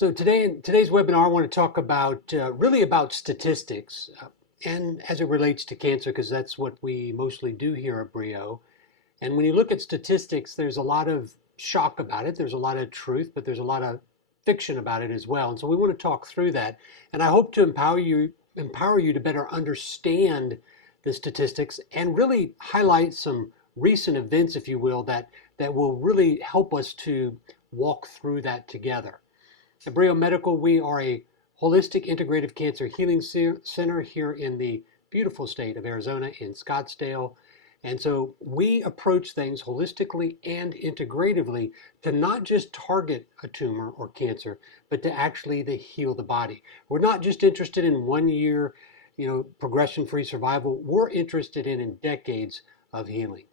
So today in today's webinar, I want to talk about really about statistics and as it relates to cancer, because that's what we mostly do here at Brio. And when you look at statistics, there's a lot of shock about it. There's a lot of truth, but there's a lot of fiction about it as well. And so we want to talk through that. And I hope to empower you to better understand the statistics and really highlight some recent events, if you will, that will really help us to walk through that together. At Brio Medical, we are a holistic integrative cancer healing center here in the beautiful state of Arizona in Scottsdale. And so we approach things holistically and integratively to not just target a tumor or cancer, but to actually heal the body. We're not just interested in 1 year, progression-free survival. We're interested in decades of healing.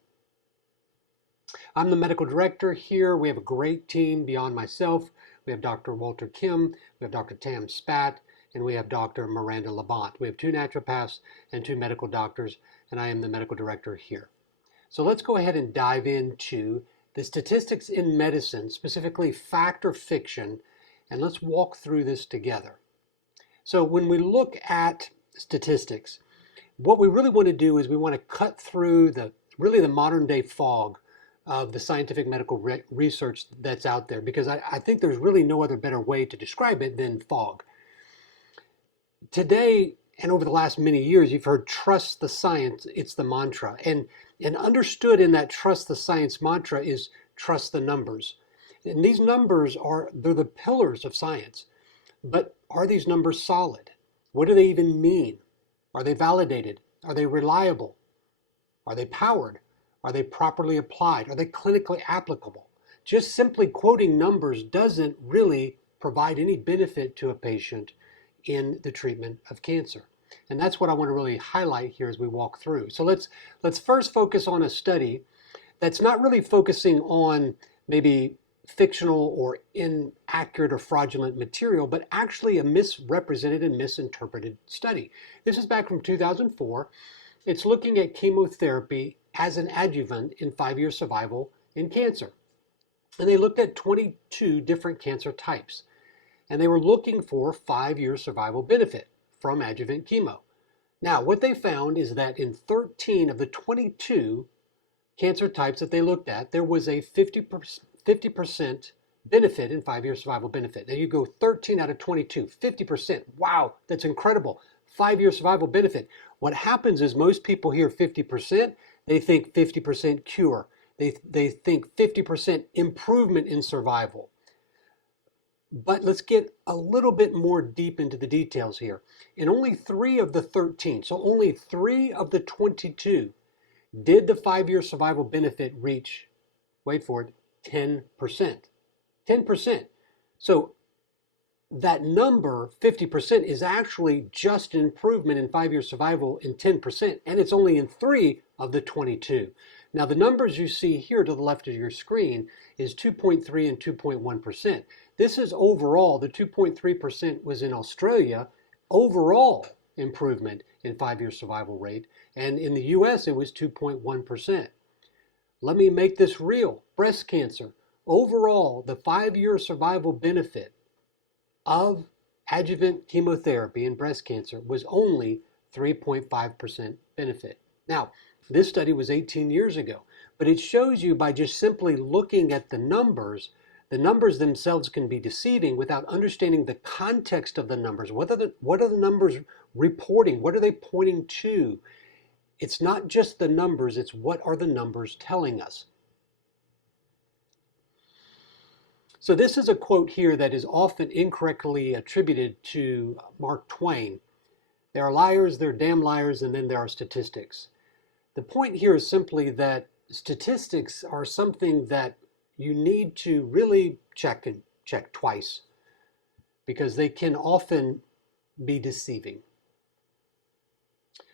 I'm the medical director here. We have a great team beyond myself. We have Dr. Walter Kim, we have Dr. Tam Spat, and we have Dr. Miranda Labont. We have 2 naturopaths and 2 medical doctors, and I am the medical director here. So let's go ahead and dive into the statistics in medicine, specifically fact or fiction, and let's walk through this together. So when we look at statistics, what we really want to do is we want to cut through the modern day fog of the scientific medical research that's out there, because I think there's really no other better way to describe it than fog. Today, and over the last many years, you've heard trust the science, it's the mantra. And understood in that trust the science mantra is trust the numbers. And these numbers they're the pillars of science. But are these numbers solid? What do they even mean? Are they validated? Are they reliable? Are they powered? Are they properly applied? Are they clinically applicable? Just simply quoting numbers doesn't really provide any benefit to a patient in the treatment of cancer. And that's what I want to really highlight here as we walk through. So let's first focus on a study that's not really focusing on maybe fictional or inaccurate or fraudulent material, but actually a misrepresented and misinterpreted study. This is back from 2004. It's looking at chemotherapy as an adjuvant in 5-year survival in cancer. And they looked at 22 different cancer types. And they were looking for 5-year survival benefit from adjuvant chemo. Now, what they found is that in 13 of the 22 cancer types that they looked at, there was a 50% benefit in 5-year survival benefit. Now you go 13 out of 22, 50%. Wow, that's incredible. 5-year survival benefit. What happens is most people hear 50%, they think 50% cure. They think 50% improvement in survival. But let's get a little bit more deep into the details here. In only 3 of the 13, so only 3 of the 22, did the 5-year survival benefit reach, wait for it, 10%. 10%. So that number, 50%, is actually just an improvement in 5-year survival in 10%, and it's only in 3 of the 22. Now the numbers you see here to the left of your screen is 2.3 and 2.1%. This is overall, the 2.3% was in Australia, overall improvement in 5-year survival rate, and in the US it was 2.1%. Let me make this real. Breast cancer, overall the 5-year survival benefit of adjuvant chemotherapy in breast cancer was only 3.5% benefit. Now, this study was 18 years ago, but it shows you by just simply looking at the numbers themselves can be deceiving without understanding the context of the numbers. What are the numbers reporting? What are they pointing to? It's not just the numbers, it's what are the numbers telling us. So this is a quote here that is often incorrectly attributed to Mark Twain. There are liars, there are damn liars, and then there are statistics. The point here is simply that statistics are something that you need to really check twice, because they can often be deceiving.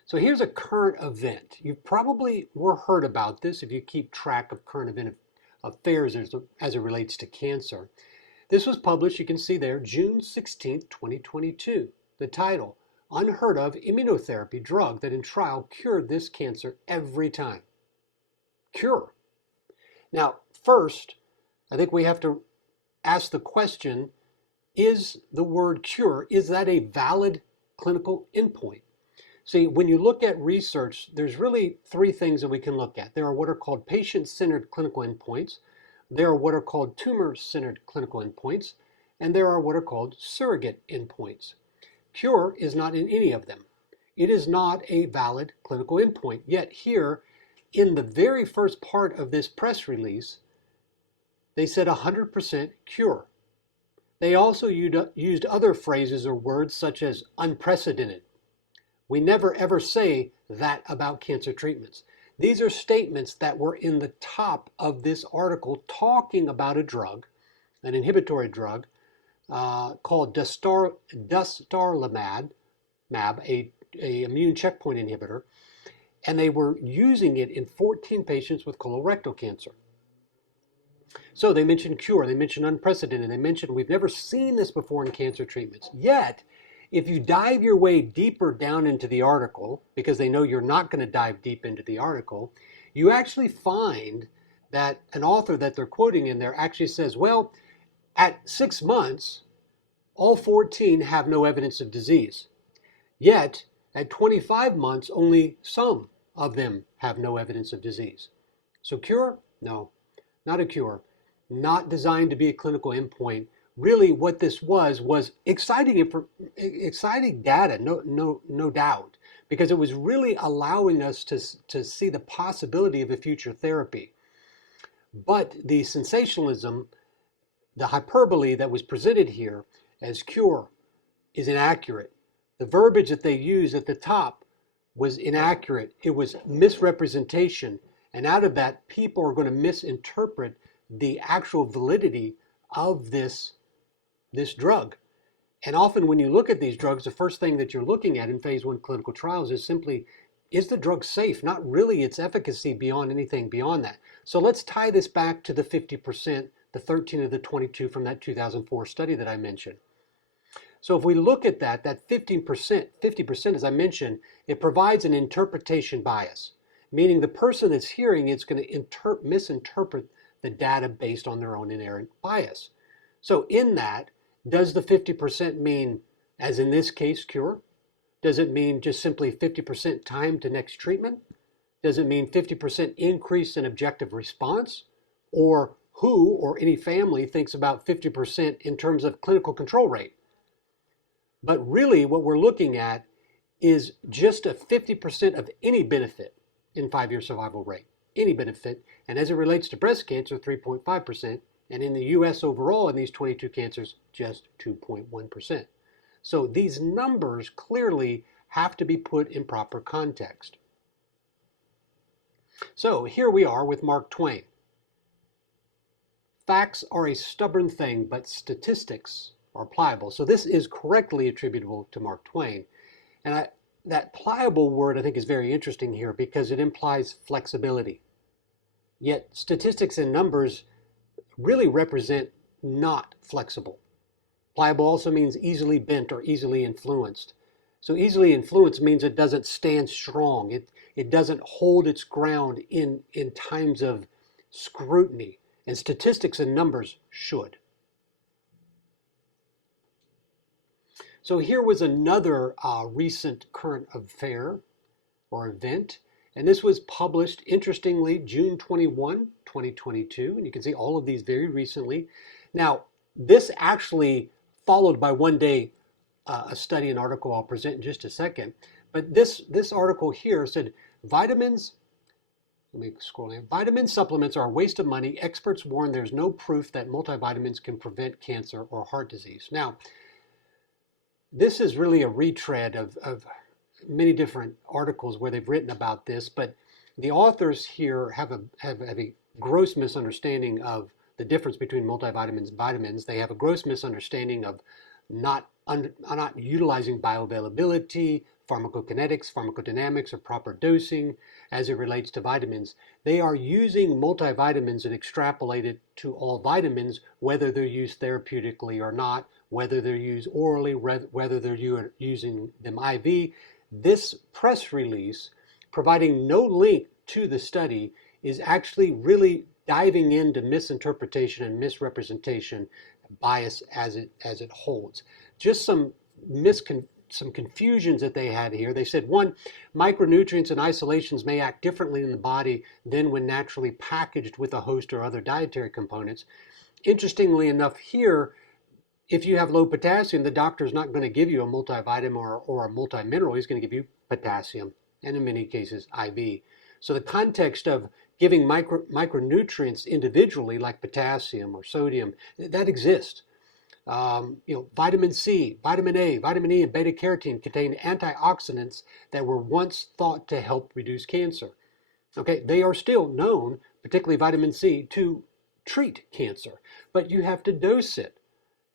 So here's a current event. You probably heard about this if you keep track of current event affairs as it relates to cancer. This was published, you can see there, June 16th, 2022. The title, Unheard of Immunotherapy Drug That in Trial Cured This Cancer Every Time. Cure. Now, first, I think we have to ask the question, is the word cure, is that a valid clinical endpoint? See, when you look at research, there's really three things that we can look at. There are what are called patient-centered clinical endpoints, there are what are called tumor-centered clinical endpoints, and there are what are called surrogate endpoints. Cure is not in any of them. It is not a valid clinical endpoint. Yet here, in the very first part of this press release, they said 100% cure. They also used other phrases or words such as unprecedented. We never ever say that about cancer treatments. These are statements that were in the top of this article talking about a drug, an inhibitory drug, called dostarlimab, a immune checkpoint inhibitor, and they were using it in 14 patients with colorectal cancer. So they mentioned cure, they mentioned unprecedented, they mentioned we've never seen this before in cancer treatments. Yet, if you dive your way deeper down into the article, because they know you're not going to dive deep into the article, you actually find that an author that they're quoting in there actually says, well, at 6 months, all 14 have no evidence of disease. Yet, at 25 months, only some of them have no evidence of disease. So cure? No, not a cure. Not designed to be a clinical endpoint. Really what this was exciting data, no doubt, because it was really allowing us to see the possibility of a future therapy. But the sensationalism, the hyperbole that was presented here as cure is inaccurate. The verbiage that they used at the top was inaccurate. It was misrepresentation. And out of that, people are going to misinterpret the actual validity of this drug. And often when you look at these drugs, the first thing that you're looking at in phase 1 clinical trials is simply, is the drug safe? Not really its efficacy beyond anything beyond that. So let's tie this back to the 50%, the 13 of the 22 from that 2004 study that I mentioned. So if we look at that 50%, as I mentioned, it provides an interpretation bias, meaning the person that's hearing it's going to misinterpret the data based on their own inherent bias. So in that, does the 50% mean, as in this case, cure? Does it mean just simply 50% time to next treatment? Does it mean 50% increase in objective response? Or who or any family thinks about 50% in terms of clinical control rate? But really what we're looking at is just a 50% of any benefit in 5-year survival rate, any benefit. And as it relates to breast cancer, 3.5%. And in the US overall, in these 22 cancers, just 2.1%. So these numbers clearly have to be put in proper context. So here we are with Mark Twain. Facts are a stubborn thing, but statistics are pliable. So this is correctly attributable to Mark Twain. And that pliable word I think is very interesting here because it implies flexibility. Yet statistics and numbers really represent not flexible. Pliable also means easily bent or easily influenced. So easily influenced means it doesn't stand strong. It doesn't hold its ground in times of scrutiny. And statistics and numbers should. So here was another recent current affair or event. And this was published, interestingly, June 21, 2022. And you can see all of these very recently. Now, this actually followed by one day a study, an article I'll present in just a second. But this article here said, vitamins, let me scroll in. Vitamin supplements are a waste of money. Experts warn there's no proof that multivitamins can prevent cancer or heart disease. Now, this is really a retread of many different articles where they've written about this, but the authors here have a gross misunderstanding of the difference between multivitamins and vitamins. They have a gross misunderstanding of not utilizing bioavailability, pharmacokinetics, pharmacodynamics, or proper dosing as it relates to vitamins. They are using multivitamins and extrapolate it to all vitamins, whether they're used therapeutically or not, whether they're used orally, whether they're using them IV. This press release, providing no link to the study, is actually really diving into misinterpretation and misrepresentation bias as it holds. Just some confusions that they had here. They said, one, micronutrients and isolations may act differently in the body than when naturally packaged with a host or other dietary components. Interestingly enough here, if you have low potassium, the doctor is not going to give you a multivitamin or a multimineral. He's going to give you potassium, and in many cases, IV. So the context of giving micronutrients individually, like potassium or sodium, that exists. Vitamin C, vitamin A, vitamin E, and beta carotene contain antioxidants that were once thought to help reduce cancer. Okay, they are still known, particularly vitamin C, to treat cancer, but you have to dose it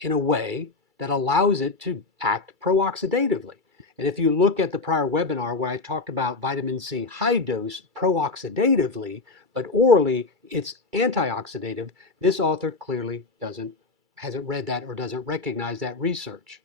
in a way that allows it to act pro-oxidatively. And if you look at the prior webinar where I talked about vitamin C high dose pro-oxidatively, but orally it's antioxidative, this author clearly hasn't read that or doesn't recognize that research.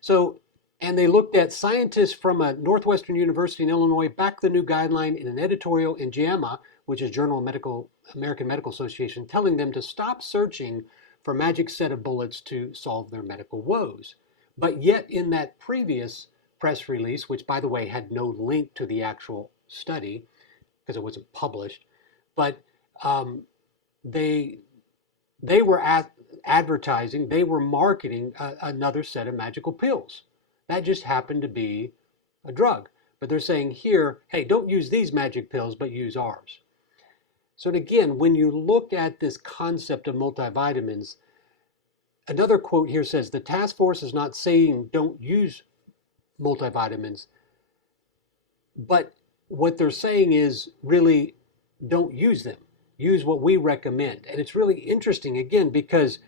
So, and they looked at scientists from a Northwestern University in Illinois backed the new guideline in an editorial in JAMA, which is Journal of American Medical Association, telling them to stop searching for a magic set of bullets to solve their medical woes. But yet in that previous press release, which by the way had no link to the actual study because it wasn't published, but they were advertising, they were marketing another set of magical pills. That just happened to be a drug. But they're saying here, hey, don't use these magic pills, but use ours. So again, when you look at this concept of multivitamins, another quote here says, the task force is not saying don't use multivitamins, but what they're saying is really don't use them. Use what we recommend. And it's really interesting, again, because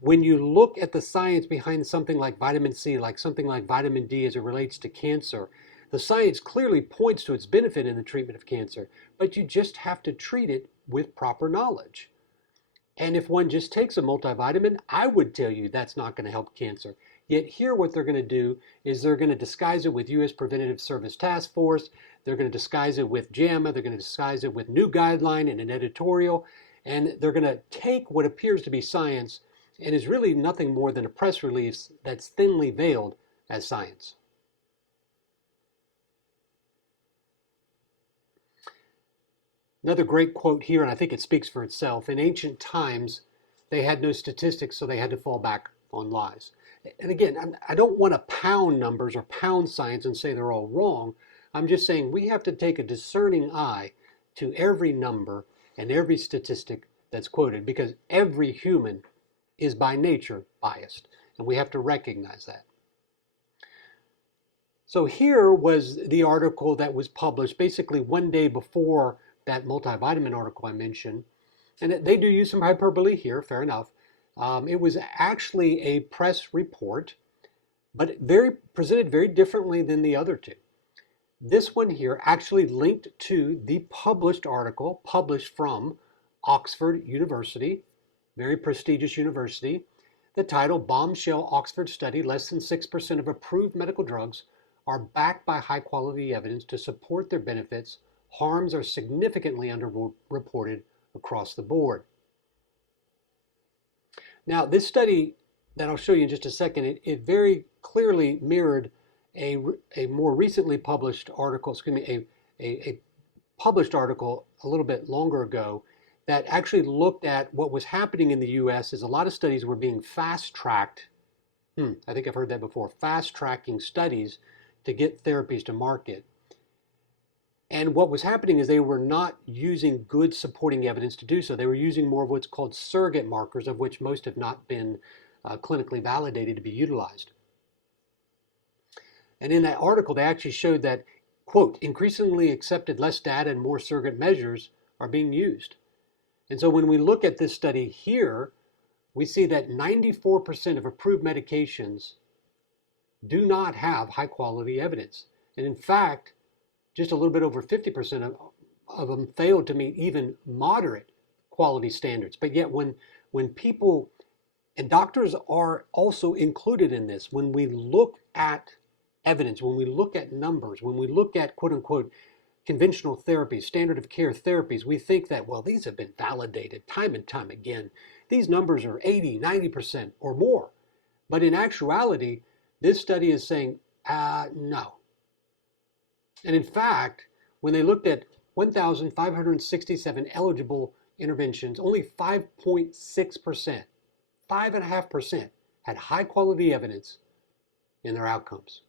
when you look at the science behind something like vitamin C, like something like vitamin D as it relates to cancer, the science clearly points to its benefit in the treatment of cancer, but you just have to treat it with proper knowledge. And if one just takes a multivitamin, I would tell you that's not going to help cancer. Yet here what they're going to do is they're going to disguise it with U.S. Preventative Service Task Force. They're going to disguise it with JAMA. They're going to disguise it with new guideline and an editorial. And they're going to take what appears to be science and is really nothing more than a press release that's thinly veiled as science. Another great quote here, and I think it speaks for itself. In ancient times, they had no statistics, so they had to fall back on lies. And again, I don't want to pound numbers or pound science and say they're all wrong. I'm just saying we have to take a discerning eye to every number and every statistic that's quoted, because every human is by nature biased, and we have to recognize that. So here was the article that was published basically one day before that multivitamin article I mentioned. And they do use some hyperbole here, fair enough. It was actually a press report, but presented very differently than the other two. This one here actually linked to the published article, published from Oxford University, very prestigious university. The title, Bombshell Oxford Study, less than 6% of approved medical drugs are backed by high quality evidence to support their benefits. Harms are significantly underreported across the board. Now, this study that I'll show you in just a second, it very clearly mirrored a more recently published article, a published article a little bit longer ago that actually looked at what was happening in the US is a lot of studies were being fast-tracked. I think I've heard that before, fast-tracking studies to get therapies to market. And what was happening is they were not using good supporting evidence to do so. They were using more of what's called surrogate markers, of which most have not been clinically validated to be utilized. And in that article, they actually showed that, quote, increasingly accepted less data and more surrogate measures are being used. And so when we look at this study here, we see that 94% of approved medications do not have high quality evidence. And in fact, just a little bit over 50% of them failed to meet even moderate quality standards. But yet when people, and doctors are also included in this, when we look at evidence, when we look at numbers, when we look at quote unquote conventional therapies, standard of care therapies, we think that, well, these have been validated time and time again. these numbers are 80, 90% or more. But in actuality, this study is saying, no. And in fact, when they looked at 1,567 eligible interventions, only 5.6%, 5.5% had high quality evidence in their outcomes.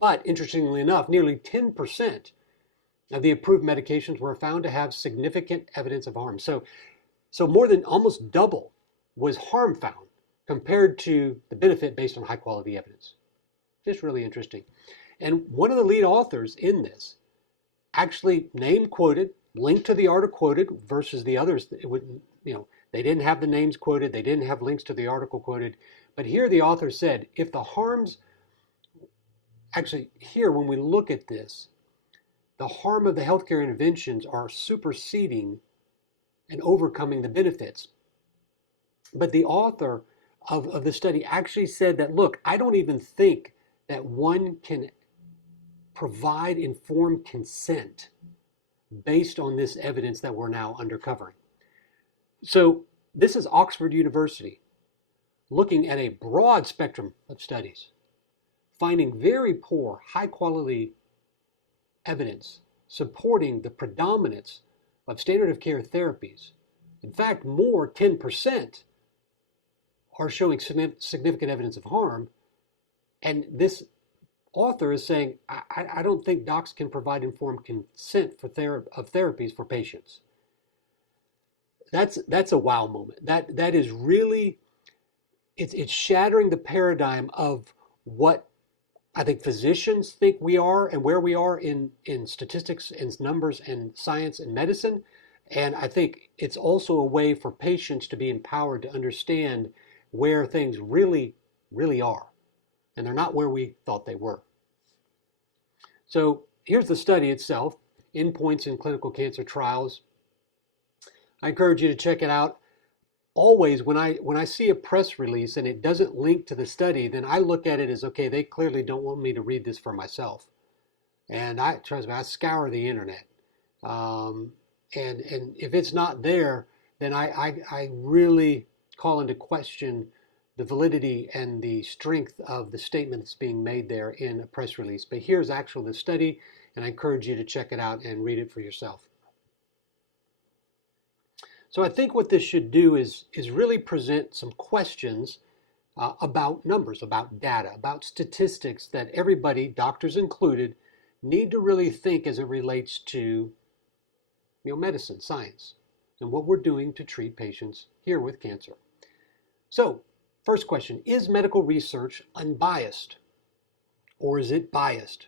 But interestingly enough, nearly 10% of the approved medications were found to have significant evidence of harm. So more than almost double was harm found compared to the benefit based on high quality evidence. Just really interesting. And one of the lead authors in this actually name quoted, linked to the article quoted versus the others. It would, they didn't have the names quoted, they didn't have links to the article quoted. But here the author said, if the harms, actually here when we look at this, the harm of the healthcare interventions are superseding and overcoming the benefits. But the author of the study actually said that, look, I don't even think that one can provide informed consent based on this evidence that we're now uncovering. So this is Oxford University looking at a broad spectrum of studies, finding very poor, high quality evidence supporting the predominance of standard of care therapies. In fact, more, 10%, are showing significant evidence of harm. And this author is saying, I don't think docs can provide informed consent for therapies for patients. That's a wow moment. That is really, it's shattering the paradigm of what I think physicians think we are and where we are in statistics and numbers and science and medicine. And I think it's also a way for patients to be empowered to understand where things really, really are. And they're not where we thought they were. So here's the study itself, endpoints in clinical cancer trials. I encourage you to check it out. Always when I see a press release and it doesn't link to the study, then I look at it as, okay, they clearly don't want me to read this for myself. And trust me, I scour the internet. And if it's not there, then I really call into question the validity and the strength of the statement that's being made there in a press release. But here's actually the study, and I encourage you to check it out and read it for yourself. So I think what this should do is really present some questions about numbers, about data, about statistics that everybody, doctors included, need to really think as it relates to medicine, science, and what we're doing to treat patients here with cancer. So, first question, is medical research unbiased or is it biased?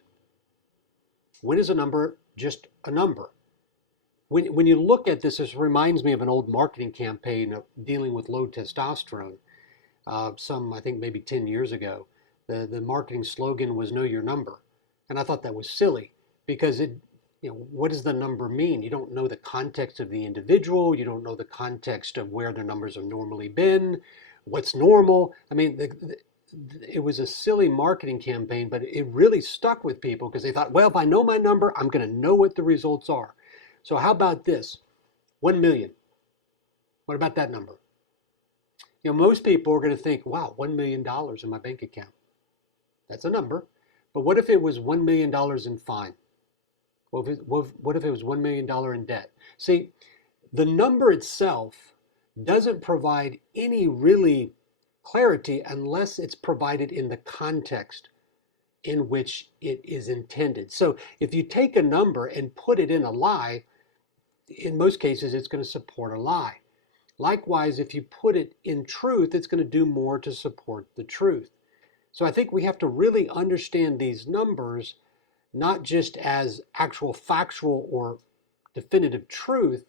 When is a number just a number? When you look at this reminds me of an old marketing campaign of dealing with low testosterone. I think maybe 10 years ago. The marketing slogan was "Know Your Number," and I thought that was silly because what does the number mean? You don't know the context of the individual. You don't know the context of where their numbers have normally been. What's normal? I mean, it was a silly marketing campaign, but it really stuck with people because they thought, well, if I know my number, I'm going to know what the results are. So how about this? 1 million. What about that number? Most people are going to think, wow, $1 million in my bank account. That's a number. But what if it was $1 million in fine? What if it was $1 million in debt? See, the number itself doesn't provide any really clarity unless it's provided in the context in which it is intended. So if you take a number and put it in a lie, in most cases it's going to support a lie. Likewise, if you put it in truth, it's going to do more to support the truth. So I think we have to really understand these numbers not just as actual factual or definitive truth.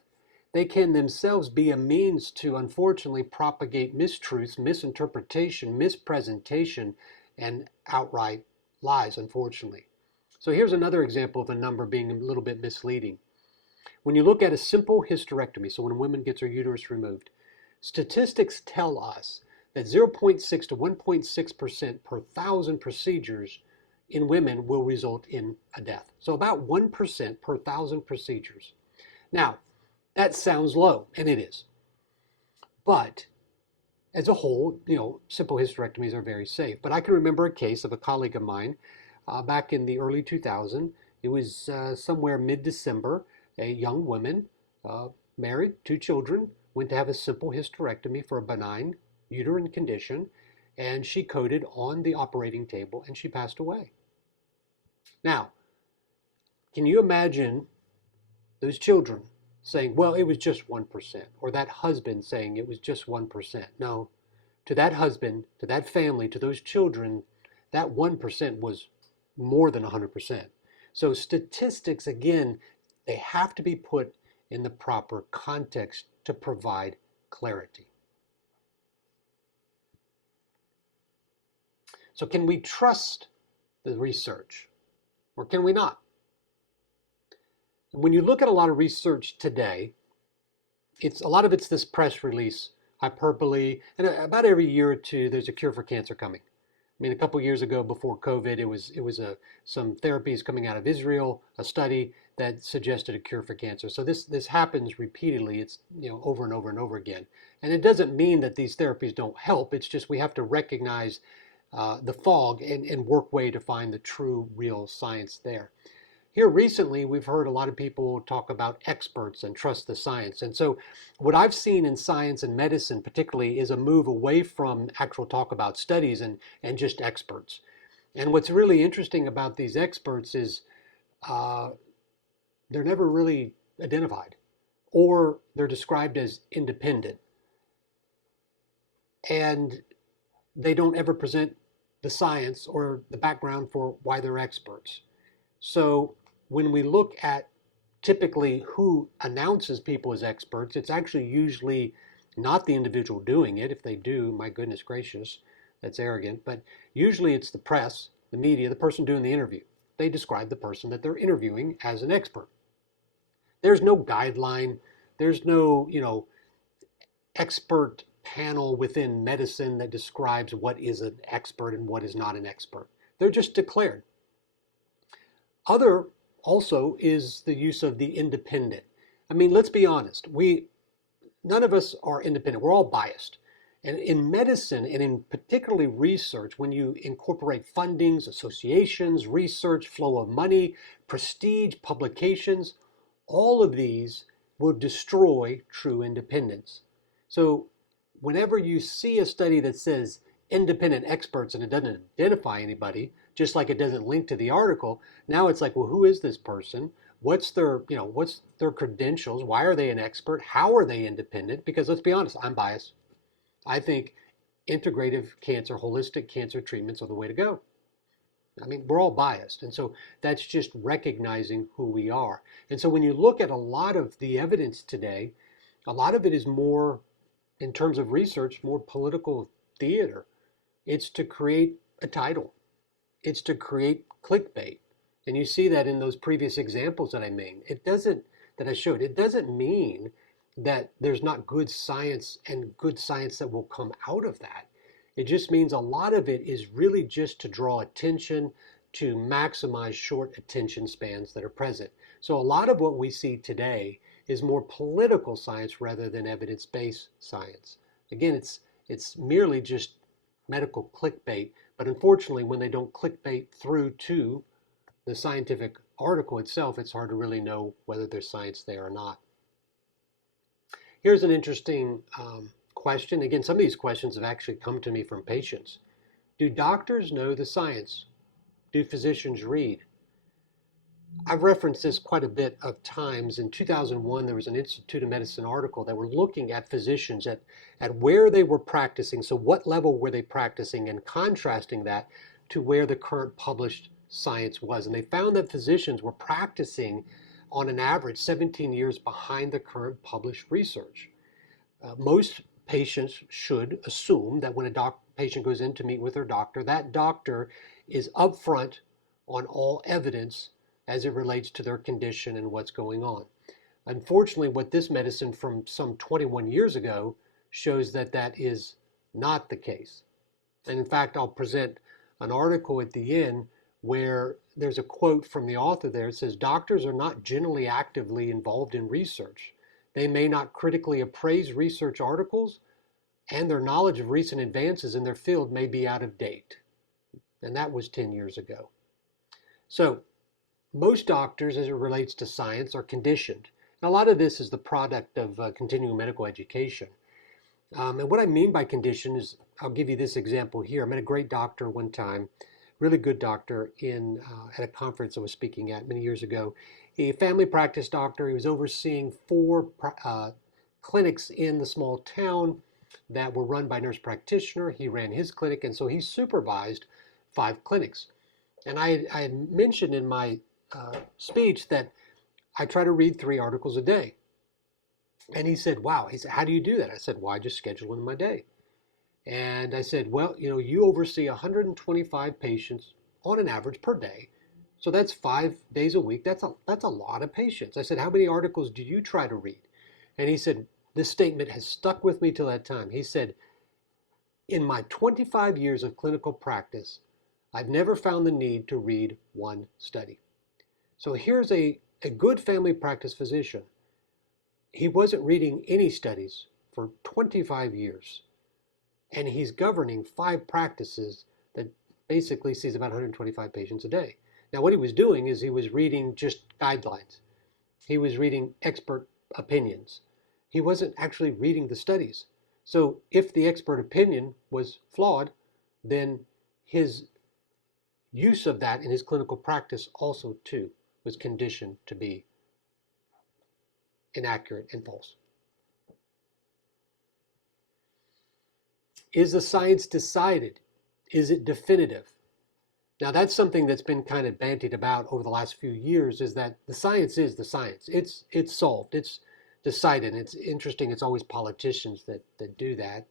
They can themselves be a means to, unfortunately, propagate mistruths, misinterpretation, mispresentation, and outright lies, unfortunately. So here's another example of a number being a little bit misleading. When you look at a simple hysterectomy, so when a woman gets her uterus removed, statistics tell us that 0.6 to 1.6% per thousand procedures in women will result in a death. So about 1% per thousand procedures. Now, that sounds low, and it is. But as a whole, simple hysterectomies are very safe. But I can remember a case of a colleague of mine back in the early 2000s. It was somewhere mid-December. A young woman, married, 2 children, went to have a simple hysterectomy for a benign uterine condition, and she coded on the operating table and she passed away. Now, can you imagine those children saying, well, it was just 1%, or that husband saying it was just 1%? No, to that husband, to that family, to those children, that 1% was more than 100%. So statistics, again, they have to be put in the proper context to provide clarity. So can we trust the research, or can we not? When you look at a lot of research today, a lot of it's this press release, hyperbole, and about every year or two, there's a cure for cancer coming. I mean, a couple years ago, before COVID, it was some therapies coming out of Israel, a study that suggested a cure for cancer. So this happens repeatedly. It's over and over and over again, and it doesn't mean that these therapies don't help. It's just we have to recognize the fog and work way to find the true, real science there. Here recently, we've heard a lot of people talk about experts and trust the science. And so what I've seen in science and medicine particularly is a move away from actual talk about studies and just experts. And what's really interesting about these experts is they're never really identified, or they're described as independent. And they don't ever present the science or the background for why they're experts. So when we look at typically who announces people as experts, it's actually usually not the individual doing it. If they do, my goodness gracious, that's arrogant. But usually it's the press, the media, the person doing the interview. They describe the person that they're interviewing as an expert. There's no guideline. There's no, expert panel within medicine that describes what is an expert and what is not an expert. They're just declared. Other also is the use of the independent. I mean, let's be honest. None of us are independent. We're all biased. And in medicine, and in particularly research, when you incorporate fundings, associations, research, flow of money, prestige, publications, all of these will destroy true independence. So whenever you see a study that says independent experts and it doesn't identify anybody, just like it doesn't link to the article, now it's like, well, who is this person? What's their credentials? Why are they an expert? How are they independent? Because let's be honest, I'm biased. I think integrative cancer, holistic cancer treatments are the way to go. I mean, we're all biased. And so that's just recognizing who we are. And so when you look at a lot of the evidence today, a lot of it is more, in terms of research, more political theater. It's to create a title. It's to create clickbait. And you see that in those previous examples that I made. That I showed. It doesn't mean that there's not good science and good science that will come out of that. It just means a lot of it is really just to draw attention, to maximize short attention spans that are present. So a lot of what we see today is more political science rather than evidence-based science. Again, it's merely just medical clickbait, but unfortunately when they don't clickbait through to the scientific article itself, it's hard to really know whether there's science there or not. Here's an interesting question. Again, some of these questions have actually come to me from patients. Do doctors know the science? Do physicians read? I've referenced this quite a bit of times. In 2001, there was an Institute of Medicine article that were looking at physicians, at where they were practicing, so what level were they practicing, and contrasting that to where the current published science was. And they found that physicians were practicing on an average 17 years behind the current published research. Most patients should assume that when a patient goes in to meet with their doctor, that doctor is upfront on all evidence as it relates to their condition and what's going on. Unfortunately, what this medicine from some 21 years ago shows that that is not the case. And in fact, I'll present an article at the end where there's a quote from the author there. It says, doctors are not generally actively involved in research. They may not critically appraise research articles, and their knowledge of recent advances in their field may be out of date. And that was 10 years ago. So most doctors, as it relates to science, are conditioned. And a lot of this is the product of continuing medical education. And what I mean by condition is, I'll give you this example here. I met a great doctor one time, really good doctor at a conference I was speaking at many years ago. A family practice doctor. He was overseeing 4 clinics in the small town that were run by a nurse practitioner. He ran his clinic, and so he supervised 5 clinics. And I had mentioned in my speech that I try to read 3 articles a day. And he said, wow, he said, how do you do that? I said, well, I just schedule in my day. And I said, well, you oversee 125 patients on an average per day. So that's 5 days a week. That's a lot of patients. I said, how many articles do you try to read? And he said, this statement has stuck with me till that time. He said, in my 25 years of clinical practice, I've never found the need to read 1 study. So here's a good family practice physician. He wasn't reading any studies for 25 years. And he's governing 5 practices that basically sees about 125 patients a day. Now, what he was doing is he was reading just guidelines. He was reading expert opinions. He wasn't actually reading the studies. So if the expert opinion was flawed, then his use of that in his clinical practice also, too, was conditioned to be inaccurate and false. Is the science decided? Is it definitive? Now that's something that's been kind of bandied about over the last few years, is that the science is the science. It's solved, it's decided. It's interesting, it's always politicians that do that.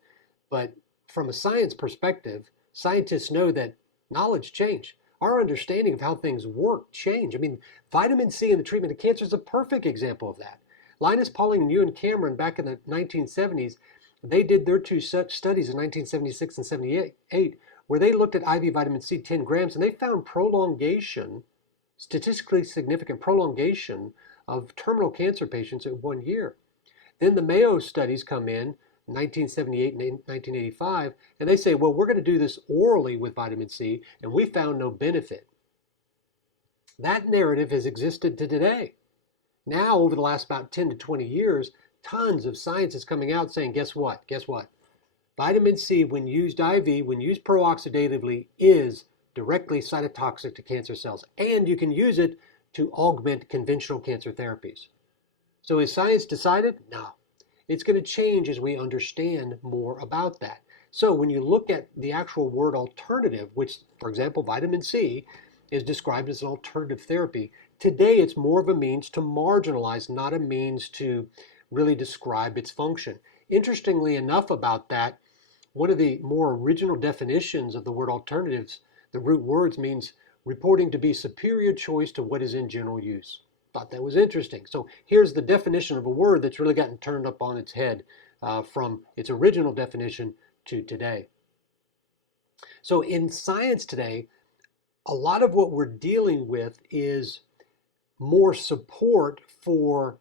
But from a science perspective, scientists know that knowledge change. Our understanding of how things work change. I mean, vitamin C in the treatment of cancer is a perfect example of that. Linus Pauling and Ewan Cameron back in the 1970s, they did their 2 such studies in 1976 and 78, where they looked at IV vitamin C 10 grams, and they found prolongation, statistically significant prolongation of terminal cancer patients at 1 year. Then the Mayo studies come in 1978 and 1985, and they say, well, we're going to do this orally with vitamin C, and we found no benefit. That narrative has existed to today. Now, over the last about 10 to 20 years, tons of science is coming out saying, guess what? Guess what? Vitamin C, when used IV, when used pro-oxidatively, is directly cytotoxic to cancer cells. And you can use it to augment conventional cancer therapies. So is science decided? No. It's going to change as we understand more about that. So when you look at the actual word alternative, which, for example, vitamin C is described as an alternative therapy, today it's more of a means to marginalize, not a means to really describe its function. Interestingly enough about that, one of the more original definitions of the word alternatives, the root words, means reporting to be superior choice to what is in general use. Thought that was interesting. So here's the definition of a word that's really gotten turned up on its head from its original definition to today. So in science today, a lot of what we're dealing with is more support for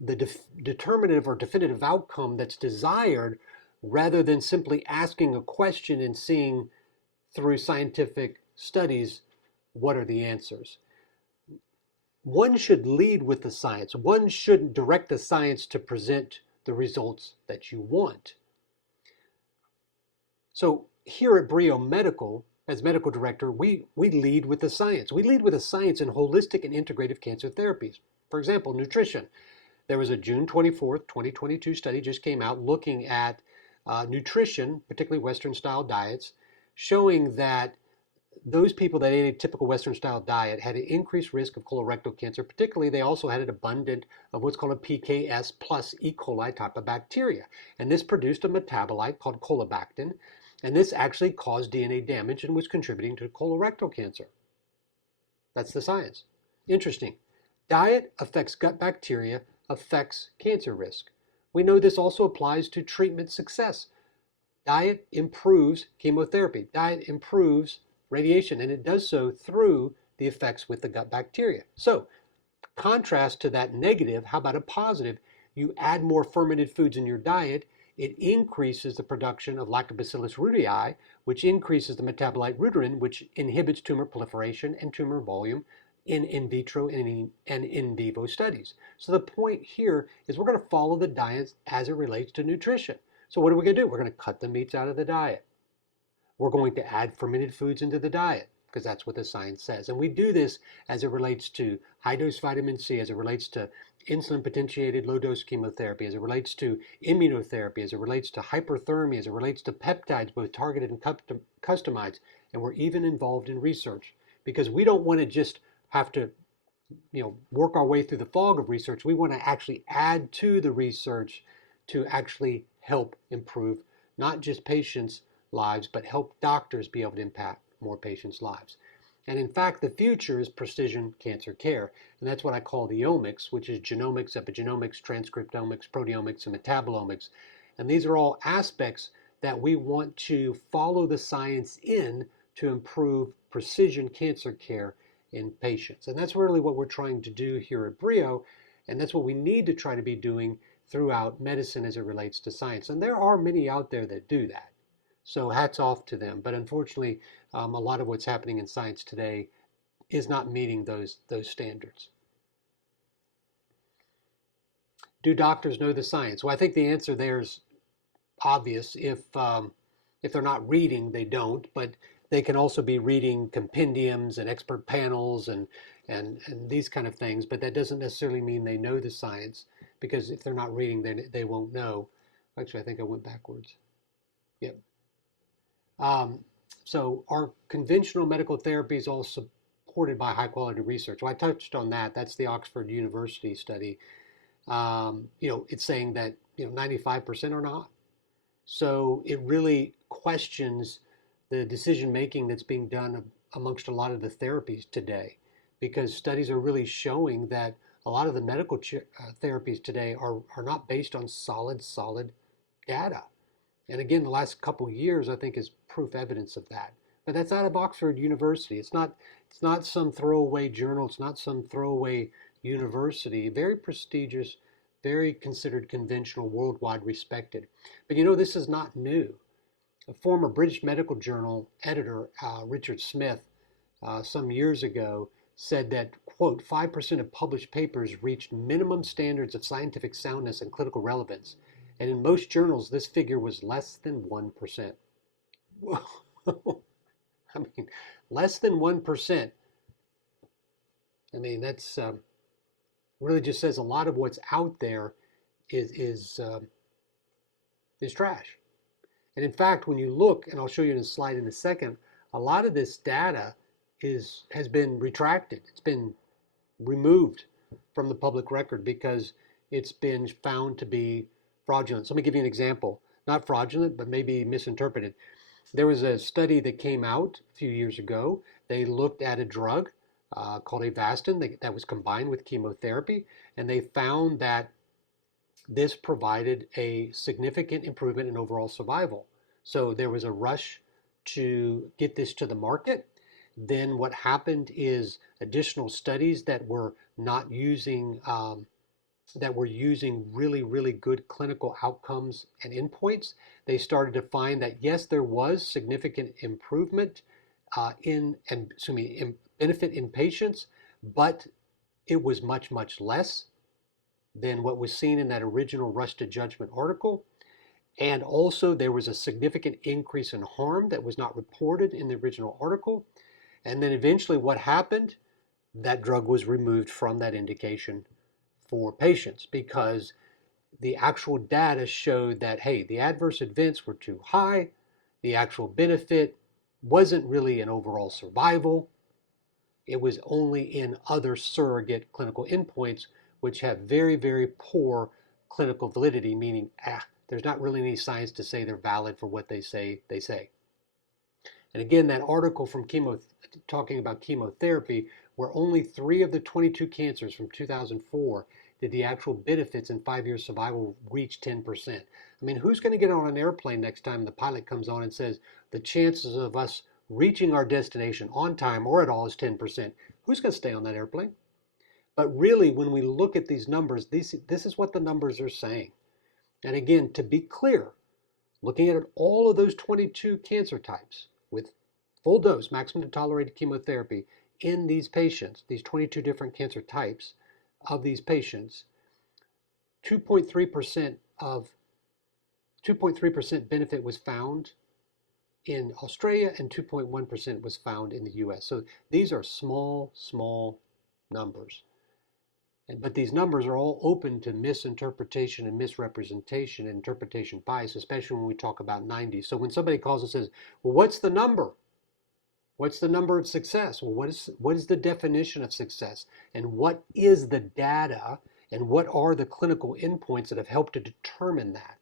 the determinative or definitive outcome that's desired, rather than simply asking a question and seeing through scientific studies what are the answers. One should lead with the science. One shouldn't direct the science to present the results that you want. So here at Brio Medical, as medical director, we lead with the science. We lead with the science in holistic and integrative cancer therapies. For example, nutrition. There was a June 24th, 2022 study just came out looking at nutrition, particularly Western-style diets, showing that those people that ate a typical Western-style diet had an increased risk of colorectal cancer. Particularly, they also had an abundance of what's called a PKS plus E. coli type of bacteria. And this produced a metabolite called colobactin, and this actually caused DNA damage and was contributing to colorectal cancer. That's the science. Interesting. Diet affects gut bacteria, affects cancer risk. We know this also applies to treatment success. Diet improves chemotherapy. Diet improves radiation, and it does so through the effects with the gut bacteria. So, contrast to that negative, how about a positive? You add more fermented foods in your diet, it increases the production of Lactobacillus rudii, which increases the metabolite ruterin, which inhibits tumor proliferation and tumor volume in vitro and in vivo studies. So the point here is we're going to follow the diet as it relates to nutrition. So what are we going to do? We're going to cut the meats out of the diet. We're going to add fermented foods into the diet because that's what the science says. And we do this as it relates to high-dose vitamin C, as it relates to insulin-potentiated low-dose chemotherapy, as it relates to immunotherapy, as it relates to hyperthermia, as it relates to peptides, both targeted and customized. And we're even involved in research because we don't want to just have to work our way through the fog of research. We want to actually add to the research to actually help improve not just patients' lives, but help doctors be able to impact more patients' lives. And in fact, the future is precision cancer care. And that's what I call the omics, which is genomics, epigenomics, transcriptomics, proteomics, and metabolomics. And these are all aspects that we want to follow the science in to improve precision cancer care in patients. And that's really what we're trying to do here at Brio. And that's what we need to try to be doing throughout medicine as it relates to science. And there are many out there that do that. So hats off to them. But unfortunately, a lot of what's happening in science today is not meeting those standards. Do doctors know the science? Well, I think the answer there is obvious. If they're not reading, they don't. But they can also be reading compendiums and expert panels and these kind of things. But that doesn't necessarily mean they know the science, because if they're not reading, then they won't know. Actually, I think I went backwards. Yep. So are conventional medical therapies all supported by high quality research? Well, I touched on that. That's the Oxford University study. It's saying that 95% are not. So it really questions the decision making that's being done amongst a lot of the therapies today, because studies are really showing that a lot of the medical therapies today are not based on solid data. And again, the last couple of years, I think, is proof evidence of that. But that's out of Oxford University. It's not some throwaway journal. It's not some throwaway university. Very prestigious, very considered conventional, worldwide respected. But this is not new. A former British Medical Journal editor, Richard Smith, some years ago said that, quote, 5% of published papers reached minimum standards of scientific soundness and clinical relevance. And in most journals, this figure was less than 1%. Whoa. I mean, less than 1%. I mean, that's really just says a lot of what's out there is trash. And in fact, when you look, and I'll show you in a slide in a second, a lot of this data has been retracted. It's been removed from the public record because it's been found to be fraudulent. So let me give you an example. Not fraudulent, but maybe misinterpreted. There was a study that came out a few years ago. They looked at a drug called Avastin that was combined with chemotherapy, and they found that this provided a significant improvement in overall survival. So there was a rush to get this to the market. Then what happened is additional studies that were not using that were using really good clinical outcomes and endpoints, they started to find that yes, there was significant improvement benefit in patients, but it was much less than what was seen in that original rush to judgment article. And also there was a significant increase in harm that was not reported in the original article. And then eventually what happened? That drug was removed from that indication for patients because the actual data showed that, hey, the adverse events were too high. The actual benefit wasn't really in overall survival. It was only in other surrogate clinical endpoints, which have very poor clinical validity, meaning there's not really any science to say they're valid for what they say they say. And again, that article from talking about chemotherapy, where only 3 of the 22 cancers from 2004 did the actual benefits in 5-year survival reach 10%. I mean, who's going to get on an airplane next time the pilot comes on and says the chances of us reaching our destination on time or at all is 10%? Who's going to stay on that airplane? But really, when we look at these numbers, this is what the numbers are saying. And again, to be clear, looking at all of those 22 cancer types with full dose, maximum tolerated chemotherapy in these patients, these 22 different cancer types of these patients, 2.3% of 2.3% benefit was found in Australia and 2.1% was found in the US. So these are small, small numbers. But these numbers are all open to misinterpretation and misrepresentation and interpretation bias, especially when we talk about 90. So when somebody calls and says, well, what's the number? What's the number of success? Well, what is the definition of success? And what is the data? And what are the clinical endpoints that have helped to determine that?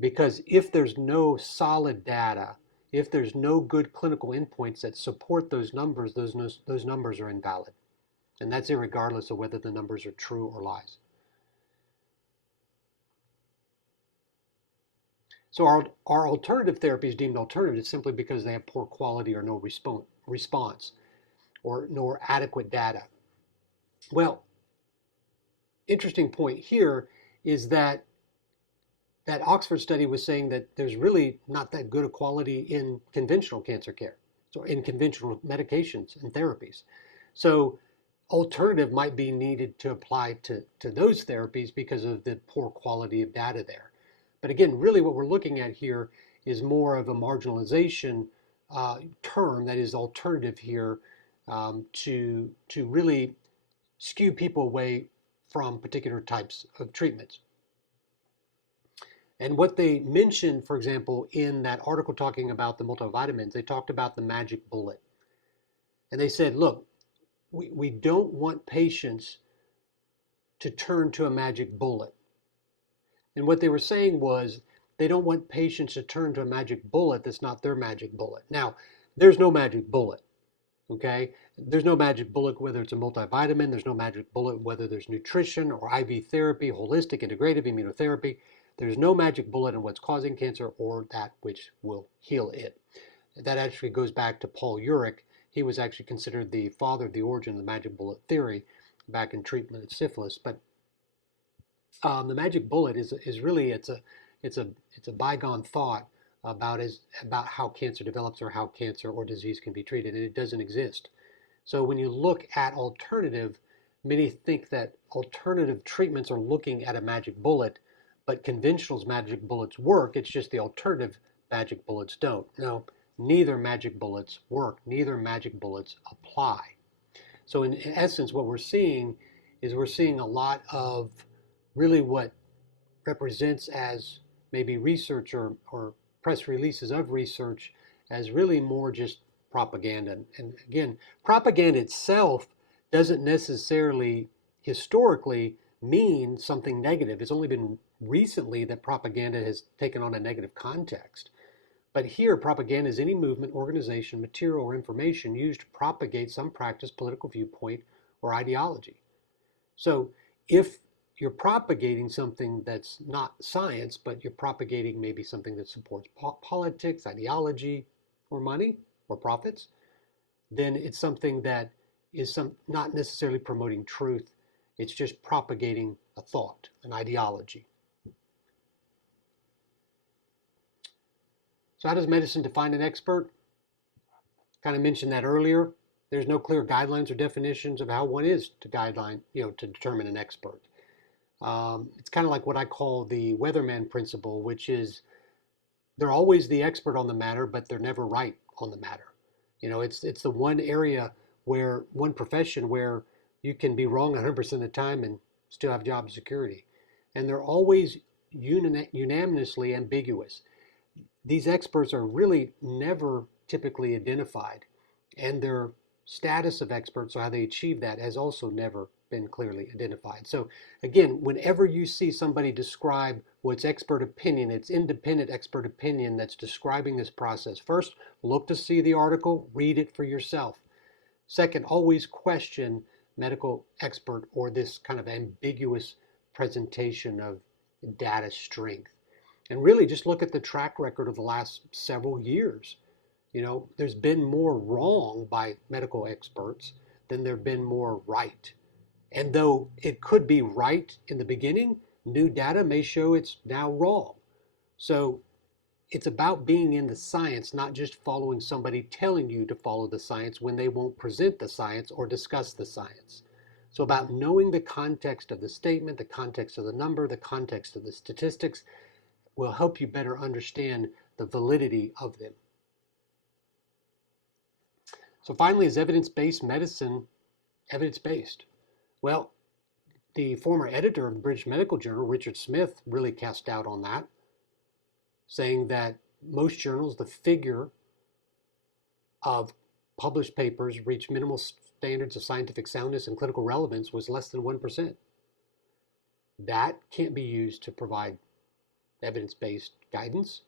Because if there's no solid data, if there's no good clinical endpoints that support those numbers are invalid. And that's irregardless of whether the numbers are true or lies. So our alternative therapy is deemed alternative simply because they have poor quality or no response or nor adequate data. Well, interesting point here is that Oxford study was saying that there's really not that good a quality in conventional cancer care, so in conventional medications and therapies. So alternative might be needed to apply to those therapies because of the poor quality of data there. But again, really what we're looking at here is more of a marginalization term that is alternative here to really skew people away from particular types of treatments. And what they mentioned, for example, in that article talking about the multivitamins, they talked about the magic bullet. And they said, look, we don't want patients to turn to a magic bullet. And what they were saying was they don't want patients to turn to a magic bullet that's not their magic bullet. Now, there's no magic bullet, okay? There's no magic bullet whether it's a multivitamin. There's no magic bullet whether there's nutrition or IV therapy, holistic, integrative, immunotherapy. There's no magic bullet in what's causing cancer or that which will heal it. That actually goes back to Paul Ehrlich. He was actually considered the father of the origin of the magic bullet theory back in treatment of syphilis. But the magic bullet is really it's a bygone thought about how cancer develops or how cancer or disease can be treated, and it doesn't exist. So when you look at alternative, many think that alternative treatments are looking at a magic bullet, but conventional magic bullets work. It's just the alternative magic bullets don't. No, neither magic bullets work. Neither magic bullets apply. So in essence, what we're seeing is we're seeing a lot of really what represents as maybe research or press releases of research as really more just propaganda. And again, propaganda itself doesn't necessarily historically mean something negative. It's only been recently that propaganda has taken on a negative context. But here, propaganda is any movement, organization, material, or information used to propagate some practice, political viewpoint, or ideology. So if you're propagating something that's not science, but you're propagating maybe something that supports politics, ideology, or money, or profits, then it's something that is not necessarily promoting truth. It's just propagating a thought, an ideology. So how does medicine define an expert? Kind of mentioned that earlier. There's no clear guidelines or definitions of how one is to to determine an expert. It's kind of like what I call the weatherman principle, which is they're always the expert on the matter, but they're never right on the matter. It's the one area one profession where you can be wrong 100% of the time and still have job security. And they're always unanimously ambiguous. These experts are really never typically identified, and their status of experts, or how they achieve that, has also never been clearly identified. So again, whenever you see somebody describe what's expert opinion, it's independent expert opinion that's describing this process. First, look to see the article, read it for yourself. Second, always question medical expert or this kind of ambiguous presentation of data strength. And really just look at the track record of the last several years. There's been more wrong by medical experts than there have been more right. And though it could be right in the beginning, New data may show it's now wrong. So it's about being in the science, not just following somebody telling you to follow the science when they won't present the science or discuss the science. So about knowing the context of the statement, the context of the number, the context of the statistics will help you better understand the validity of them. So finally, is evidence-based medicine evidence-based? Well, the former editor of the British Medical Journal, Richard Smith, really cast doubt on that, saying that most journals, the figure of published papers reach minimal standards of scientific soundness and clinical relevance was less than 1%. That can't be used to provide evidence-based guidance.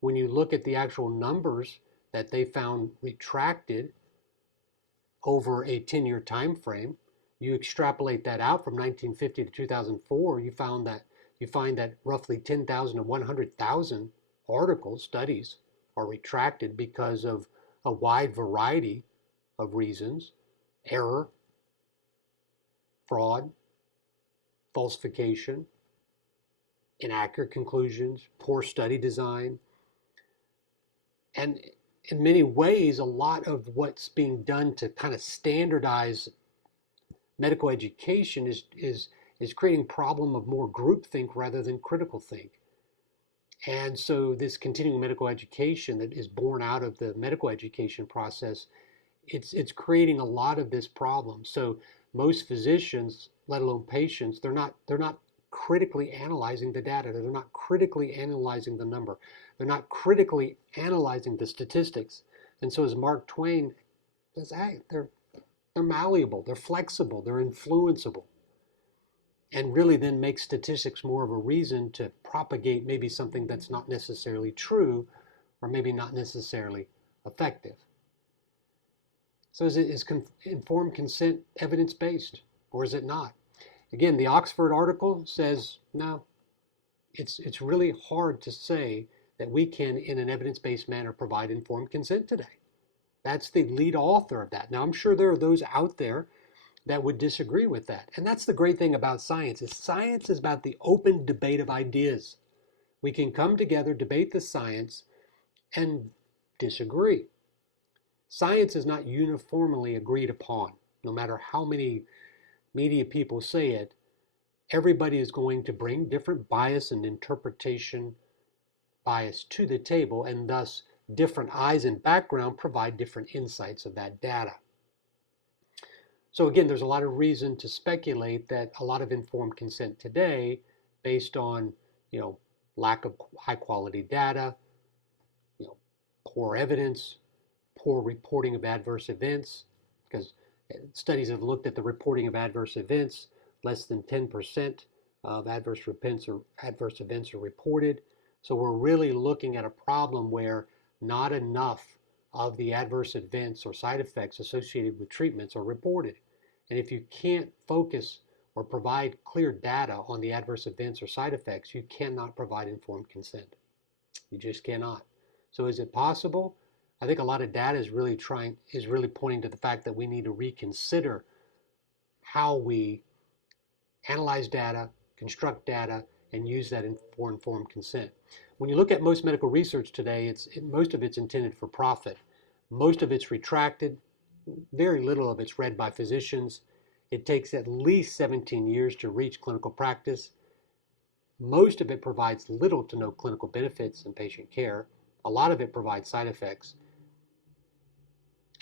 When you look at the actual numbers that they found retracted over a 10-year time frame, you extrapolate that out from 1950 to 2004, you find that roughly 10,000 to 100,000 articles, studies, are retracted because of a wide variety of reasons: error, fraud, falsification, inaccurate conclusions, poor study design. And in many ways, a lot of what's being done to kind of standardize medical education is creating a problem of more groupthink rather than critical think. And so this continuing medical education that is born out of the medical education process, it's creating a lot of this problem. So most physicians, let alone patients, they're not critically analyzing the data. They're not critically analyzing the number. They're not critically analyzing the statistics. And so as Mark Twain says, hey, they're malleable, they're flexible, they're influenceable, and really then make statistics more of a reason to propagate maybe something that's not necessarily true or maybe not necessarily effective. So is informed consent evidence-based, or is it not? Again, the Oxford article says, no, it's really hard to say that we can, in an evidence-based manner, provide informed consent today. That's the lead author of that. Now, I'm sure there are those out there that would disagree with that. And that's the great thing about science is about the open debate of ideas. We can come together, debate the science, and disagree. Science is not uniformly agreed upon. No matter how many media people say it, everybody is going to bring different bias and interpretation bias to the table, and thus different eyes and background provide different insights of that data. So again, there's a lot of reason to speculate that a lot of informed consent today, based on lack of high quality data, poor evidence, poor reporting of adverse events, because studies have looked at the reporting of adverse events. Less than 10% of adverse events are reported. So we're really looking at a problem where not enough of the adverse events or side effects associated with treatments are reported. And if you can't focus or provide clear data on the adverse events or side effects, you cannot provide informed consent. You just cannot. So is it possible? I think a lot of data is really pointing to the fact that we need to reconsider how we analyze data, construct data, and use that for informed consent. When you look at most medical research today, most of it's intended for profit. Most of it's retracted. Very little of it's read by physicians. It takes at least 17 years to reach clinical practice. Most of it provides little to no clinical benefits in patient care. A lot of it provides side effects.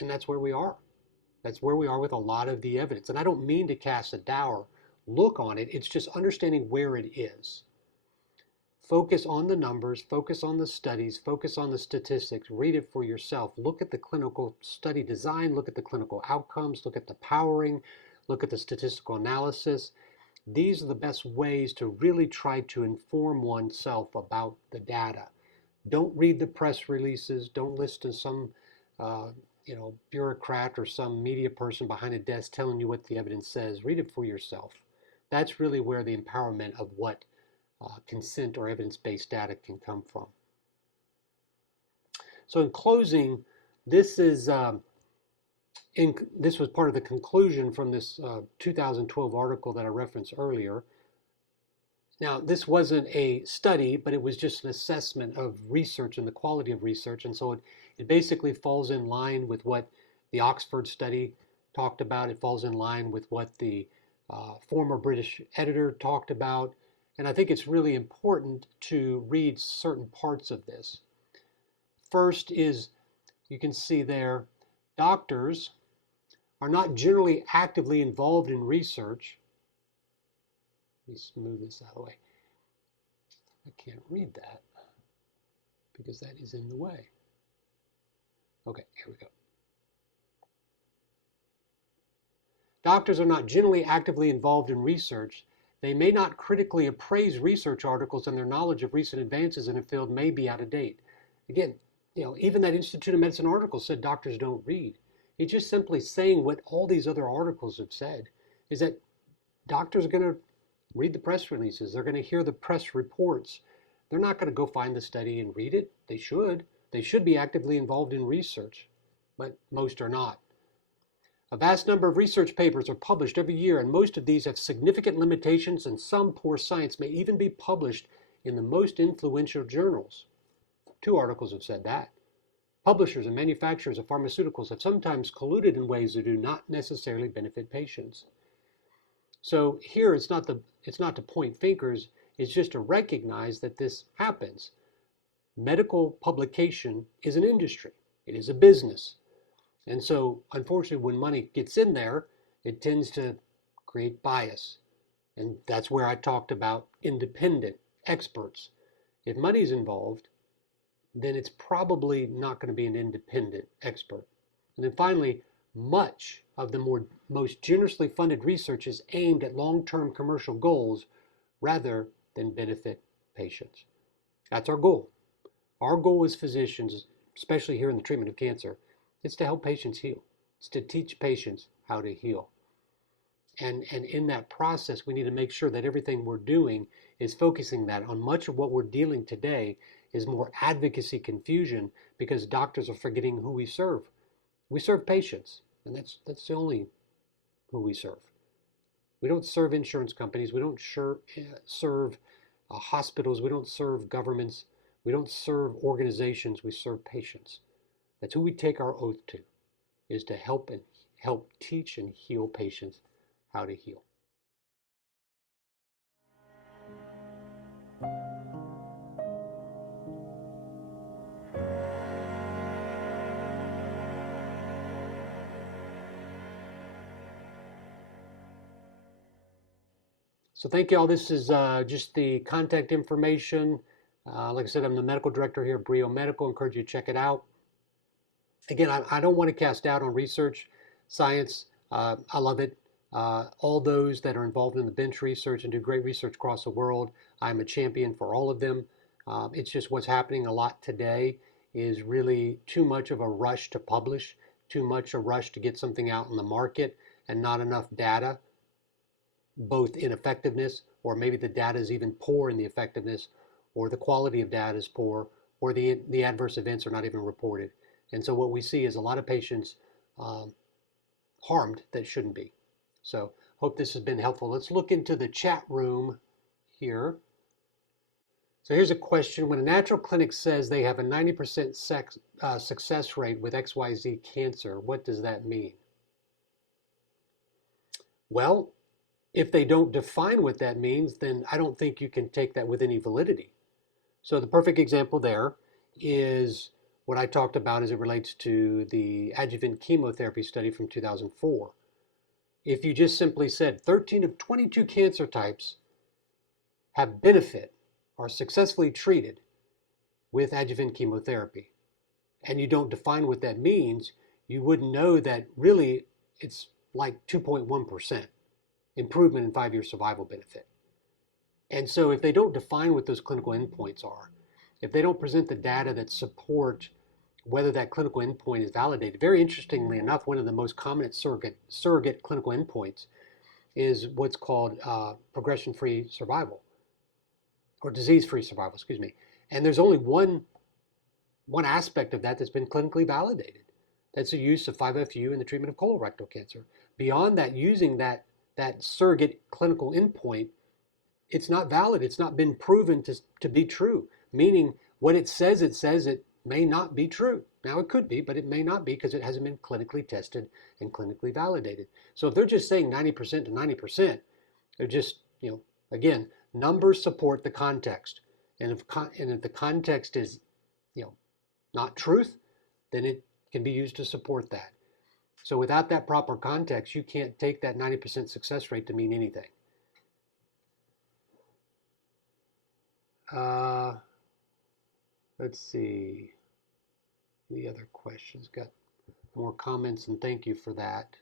And that's where we are. That's where we are with a lot of the evidence. And I don't mean to cast a dour look on it. It's just understanding where it is. Focus on the numbers, focus on the studies, focus on the statistics, read it for yourself. Look at the clinical study design, look at the clinical outcomes, look at the powering, look at the statistical analysis. These are the best ways to really try to inform oneself about the data. Don't read the press releases, don't listen to some bureaucrat or some media person behind a desk telling you what the evidence says. Read it for yourself. That's really where the empowerment of what consent or evidence-based data can come from. So in closing, this was part of the conclusion from this 2012 article that I referenced earlier. Now, this wasn't a study, but it was just an assessment of research and the quality of research. And so it basically falls in line with what the Oxford study talked about. It falls in line with what the former British editor talked about. And I think it's really important to read certain parts of this. First is, you can see there, doctors are not generally actively involved in research. Let me smooth this out of the way. I can't read that because that is in the way. Okay, here we go. Doctors are not generally actively involved in research. They may not critically appraise research articles, and their knowledge of recent advances in a field may be out of date. Again, even that Institute of Medicine article said doctors don't read. It's just simply saying what all these other articles have said, is that doctors are going to read the press releases. They're going to hear the press reports. They're not going to go find the study and read it. They should. They should be actively involved in research, but most are not. A vast number of research papers are published every year, and most of these have significant limitations, and some poor science may even be published in the most influential journals. 2 articles have said that. Publishers and manufacturers of pharmaceuticals have sometimes colluded in ways that do not necessarily benefit patients. So here it's not to point fingers, it's just to recognize that this happens. Medical publication is an industry. It is a business. And so unfortunately when money gets in there, it tends to create bias. And that's where I talked about independent experts. If money's involved, then it's probably not going to be an independent expert. And then finally, much of the most generously funded research is aimed at long-term commercial goals rather than benefit patients. That's our goal. Our goal as physicians, especially here in the treatment of cancer, is to help patients heal. It's to teach patients how to heal. And in that process, we need to make sure that everything we're doing is focusing that on. Much of what we're dealing today is more advocacy confusion because doctors are forgetting who we serve. We serve patients, and that's the only who we serve. We don't serve insurance companies. We don't serve hospitals. We don't serve governments. We don't serve organizations. We serve patients. That's who we take our oath to, is to help teach and heal patients how to heal. So thank you all. This is just the contact information. Like I said, I'm the medical director here at Brio Medical. I encourage you to check it out. Again, I don't want to cast doubt on research, science. I love it. All those that are involved in the bench research and do great research across the world, I'm a champion for all of them. It's just what's happening a lot today is really too much of a rush to publish, too much a rush to get something out in the market, and not enough data, both in effectiveness, or maybe the data is even poor in the effectiveness, or the quality of data is poor, or the adverse events are not even reported. And so what we see is a lot of patients harmed that shouldn't be. So hope this has been helpful. Let's look into the chat room here. So here's a question. When a natural clinic says they have a 90% success rate with XYZ cancer, what does that mean? Well, if they don't define what that means, then I don't think you can take that with any validity. So the perfect example there is what I talked about as it relates to the adjuvant chemotherapy study from 2004. If you just simply said 13 of 22 cancer types have benefit, are successfully treated with adjuvant chemotherapy, and you don't define what that means, you wouldn't know that really it's like 2.1% improvement in 5-year survival benefit. And so if they don't define what those clinical endpoints are, if they don't present the data that support whether that clinical endpoint is validated, very interestingly enough, one of the most common surrogate clinical endpoints is what's called progression-free survival, or disease-free survival, excuse me. And there's only one aspect of that that's been clinically validated. That's the use of 5-FU in the treatment of colorectal cancer. Beyond that, using that surrogate clinical endpoint it's not valid. It's not been proven to be true, meaning what it says it may not be true. Now it could be, but it may not be because it hasn't been clinically tested and clinically validated. So if they're just saying 90% to 90%, they're just, again, numbers support the context. And if the context is, not truth, then it can be used to support that. So without that proper context, you can't take that 90% success rate to mean anything. Let's see. Any other questions? Got more comments, and thank you for that.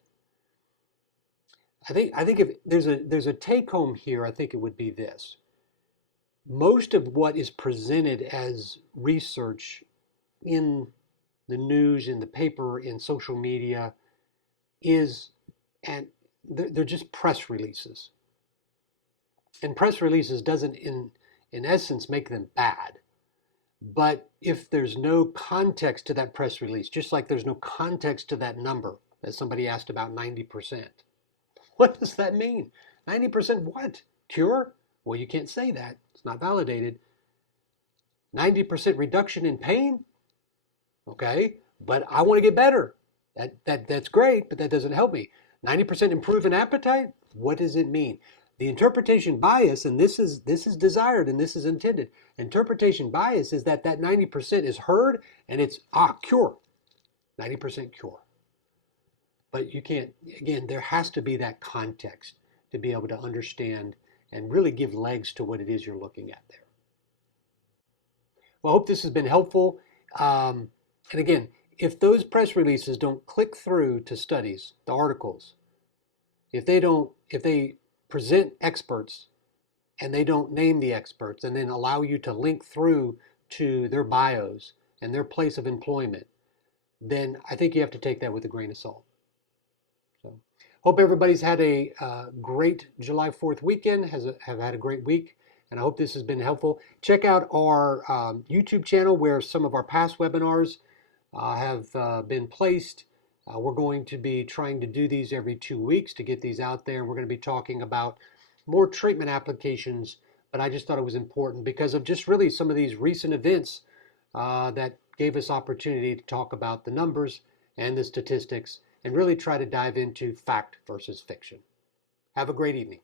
I think if there's a take home here, I think it would be this. Most of what is presented as research in the news, in the paper, in social media and they're just press releases. And press releases doesn't in essence make them bad. But if there's no context to that press release, just like there's no context to that number, as somebody asked about 90%, what does that mean? 90% what? Cure? Well, you can't say that. It's not validated. 90% reduction in pain? Okay, but I want to get better. That's great, but that doesn't help me. 90% improve in appetite? What does it mean? The interpretation bias, and this is desired and this is intended. Interpretation bias is that 90% is heard and it's cure. 90% cure. But you can't, again, there has to be that context to be able to understand and really give legs to what it is you're looking at there. Well, I hope this has been helpful. And again, if those press releases don't click through to studies, the articles, if they present experts and they don't name the experts and then allow you to link through to their bios and their place of employment, then I think you have to take that with a grain of salt. So, hope everybody's had a great July 4th weekend, have had a great week, and I hope this has been helpful. Check out our YouTube channel where some of our past webinars have been placed. We're going to be trying to do these every 2 weeks to get these out there. We're going to be talking about more treatment applications, but I just thought it was important because of just really some of these recent events that gave us opportunity to talk about the numbers and the statistics and really try to dive into fact versus fiction. Have a great evening.